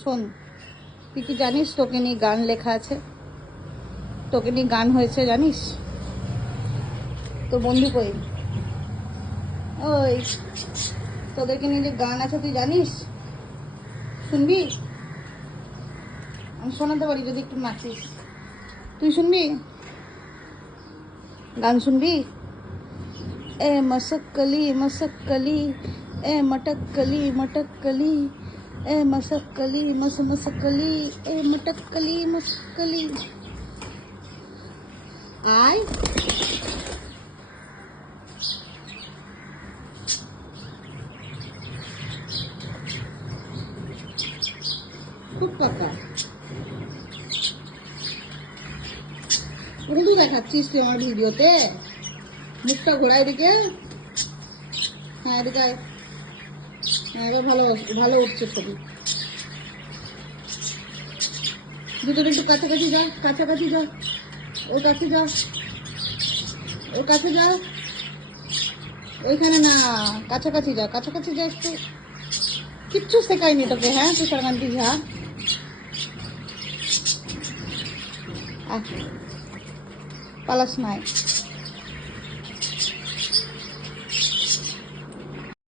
শোন, তুই কি জানিস তোকে নিয়ে গান লেখা আছে? তোকে নিয়ে গান হয়েছে জানিস? তো বন্ধু কই? ওই তোদেরকে নিয়ে যে গান আছে তুই জানিস? শুনবি? আমি শোনাতে পারি যদি একটু নাচিস। তুই শুনবি? গান শুনবি? এ মসক্কলি মসক্কলি, এ মটক্কলি মটক্কলি, এ মসক্কলি মসমসকলি, এ মটক্কলি মসকলি। আয় খুব পাকা উর্দু দেখাচ্ছিস তুই আমার ভিডিওতে? মুখটা ঘোরায় দিকে। হ্যাঁ এদিকে আয়। হ্যাঁ এবার ভালো ভালো উঠছে ছবি। ভিতরে একটু কাছাকাছি যা, কাছাকাছি যা, ওর কাছে যা, ওর কাছে যা। ওইখানে না, কাছাকাছি যা, কাছাকাছি যা একটু। কিচ্ছু শেখায়নি তোকে, হ্যাঁ তুষারকান্তি ঝা? আহ পালাস নাই।